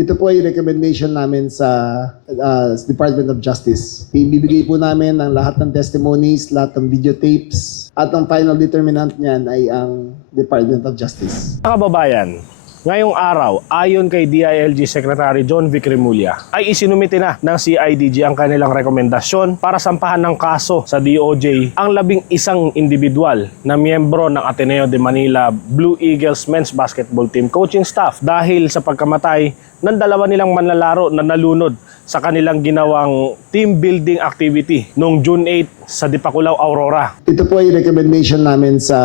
Ito po ay recommendation namin sa Department of Justice. Ibibigay po namin ang lahat ng testimonies, lahat ng videotapes, at ang final determinant niyan ay ang Department of Justice. Mga kababayan, ngayong araw, ayon kay DILG Secretary John Vic Remulla, ay isinumite na ng CIDG ang kanilang rekomendasyon para sampahan ng kaso sa DOJ ang 11 individual na miyembro ng Ateneo de Manila Blue Eagles Men's Basketball Team coaching staff dahil sa pagkamatay ng dalawa nilang manlalaro na nalunod sa kanilang ginawang team building activity noong June 8 sa Dipakulaw, Aurora. Ito po ay recommendation namin sa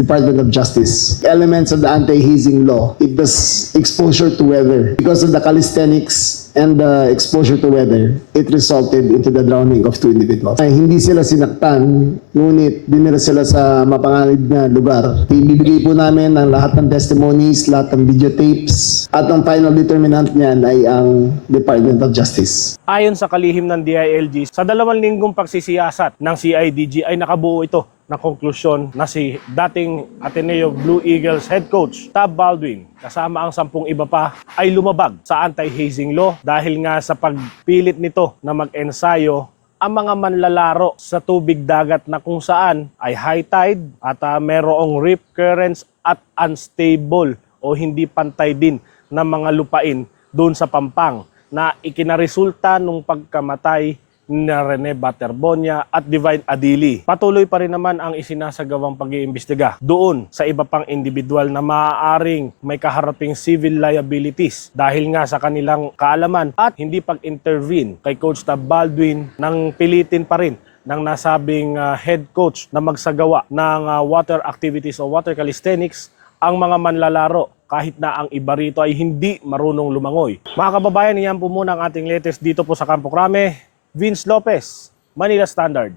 Department of Justice. Elements of the anti-hazing law, it does exposure to weather. Because of the calisthenics and the exposure to weather, it resulted into the drowning of 2 individuals. Hindi sila sinaktan, ngunit dinira sila sa mapanganib na lugar. Ibibigay po namin ang lahat ng testimonies, lahat ng videotapes, at ang final determinant niyan ay ang Department of Justice. Ayon sa kalihim ng DILG, sa 2 linggong pagsisiyasat ng CIDG ay nakabuo ito na konklusyon na si dating Ateneo Blue Eagles head coach Tab Baldwin kasama ang 10 iba pa ay lumabag sa anti-hazing law dahil nga sa pagpilit nito na mag-ensayo ang mga manlalaro sa tubig dagat na kung saan ay high tide at merong rip currents at unstable o hindi pantay din na mga lupain doon sa Pampang na ikinaresulta nung pagkamatay na Rene Baterbonia at Divine Adili. Patuloy pa rin naman ang isinasagawang pag-iimbestiga doon sa iba pang individual na maaaring may kaharaping civil liabilities dahil nga sa kanilang kaalaman at hindi pag-intervene kay Coach Tab Baldwin nang pilitin pa rin ng nasabing head coach na magsagawa ng water activities o water calisthenics ang mga manlalaro kahit na ang iba rito ay hindi marunong lumangoy. Mga kababayan, iyan po muna ang ating latest dito po sa Campo Crame. Vince Lopez, Manila Standard.